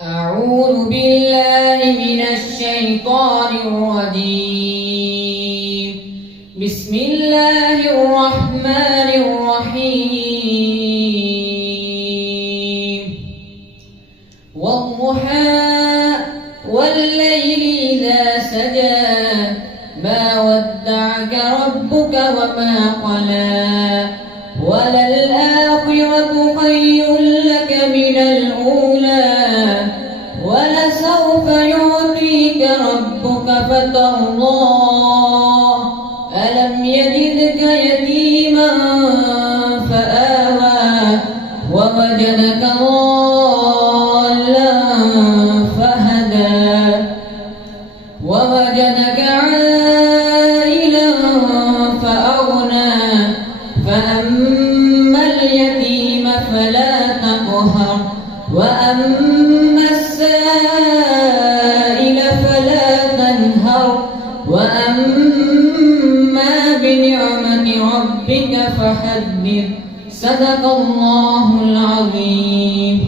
أعوذ بالله من الشيطان الرجيم. بسم الله الرحمن الرحيم. والضحى والليل إذا سجى ما ودعك ربك وما قلى وللآخرة خير لك من الأولى ولسوف يعطيك ربك فترضى ألم يجدك يتيما فآوى ووجدك ضالا فهدى ووجدك عائلا فأغنى فأما اليتيم فلا تقهر وأما السائل فلا تنهر وأما بنعمة ربك فحدث. صدق الله العظيم.